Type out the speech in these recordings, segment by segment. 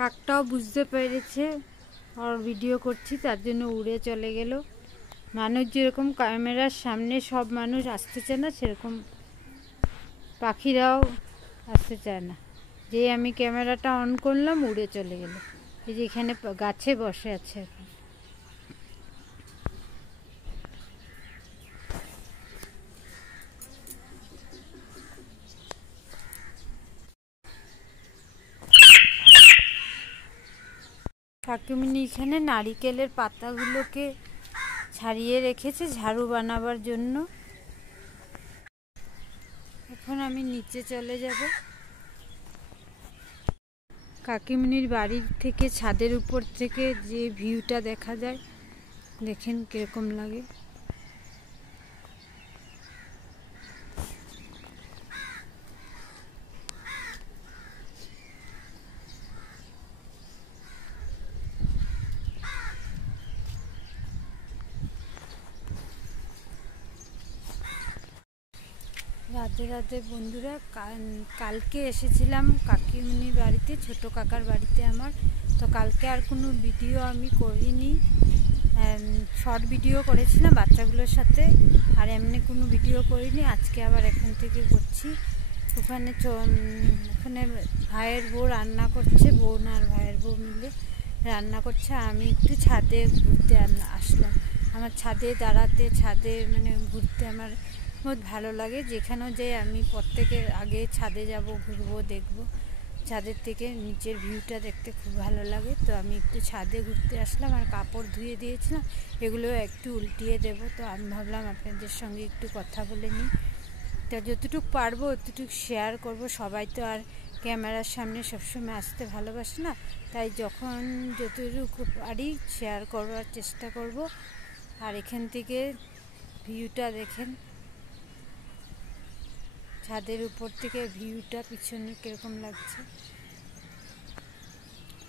কাকটাও বুঝতে পেরেছে আর ভিডিও করছি, তার জন্য উড়ে চলে গেল। মানুষ যেরকম ক্যামেরার সামনে সব মানুষ আসতে চায় না, সেরকম পাখিরাও আসতে চায় না। যেই আমি ক্যামেরাটা অন করলাম উড়ে চলে গেল। এই যে এখানে গাছে বসে আছে এখন। কাকিমুনি এখানে নারিকেলের পাতাগুলোকে ছাড়িয়ে রেখেছে ঝাড়ু বানাবার জন্য। এখন আমি নিচে চলে যাব। কাকিমুনির বাড়ির থেকে ছাদের উপর থেকে যে ভিউটা দেখা যায়, দেখেন কিরকম লাগে। রাধে রাধে বন্ধুরা, কালকে এসেছিলাম কাকিমুনির বাড়িতে, ছোট কাকার বাড়িতে আমার। তো কালকে আর কোনো ভিডিও আমি করিনি, শর্ট ভিডিও করেছিলাম বাচ্চাগুলোর সাথে, আর এমনি কোনো ভিডিও করিনি। আজকে আবার এখান থেকে করছি। ওখানে ভাইয়ের বউ রান্না করছে, বোন আর ভাইয়ের বউ মিলে রান্না করছে। আমি একটু ছাদে ঘুরতে আসলাম। আমার ছাদে দাঁড়াতে, ছাদে মানে ঘুরতে আমার বহুত ভালো লাগে। যেখানেও যাই আমি প্রত্যেকের আগে ছাদে যাব, ঘুরবো, দেখবো। ছাদের থেকে নিচের ভিউটা দেখতে খুব ভালো লাগে। তো আমি একটু ছাদে ঘুরতে আসলাম, আর কাপড় ধুয়ে দিয়েছিলাম, এগুলো একটু উল্টিয়ে দেবো। তো আমি ভাবলাম আপনাদের সঙ্গে একটু কথা বলে নিই। তো যতটুকু পারবো ততটুকু শেয়ার করব। সবাই তো আর ক্যামেরার সামনে সবসময় আসতে ভালোবাসে না, তাই যখন যতটুকু পারি শেয়ার করবার চেষ্টা করব। আর এখান থেকে ভিউটা দেখেন, ছাদের উপর থেকে ভিউটা পিছনে কীরকম লাগছে।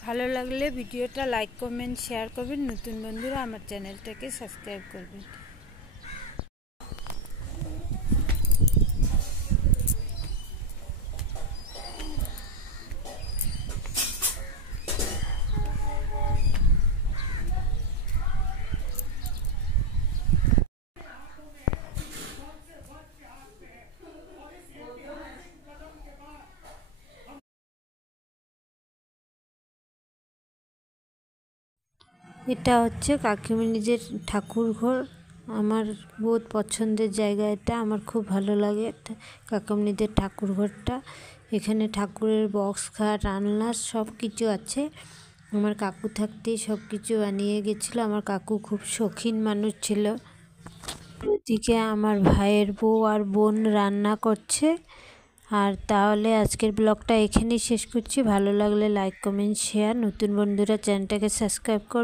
ভালো লাগলে ভিডিওটা লাইক, কমেন্ট, শেয়ার করবেন। নতুন বন্ধুরা আমার চ্যানেলটাকে সাবস্ক্রাইব করবেন। এটা হচ্ছে কাকিমুনিদের ঠাকুর ঘর। আমার বহুত পছন্দের জায়গা এটা, আমার খুব ভালো লাগে কাকিমুনিদের ঠাকুর ঘরটা। এখানে ঠাকুরের বক্স, খাট, আলনা সব কিছু আছে। আমার কাকু থাকতেই সব কিছু বানিয়ে গেছিলো। আমার কাকু খুব শৌখিন মানুষ ছিল। ওদিকে আমার ভাইয়ের বউ আর বোন রান্না করছে। আর তাহলে আজকের ব্লগটা এখানেই শেষ করছি। ভালো লাগলে লাইক, কমেন্ট, শেয়ার। নতুন বন্ধুরা চ্যানেলটাকে সাবস্ক্রাইব করবে।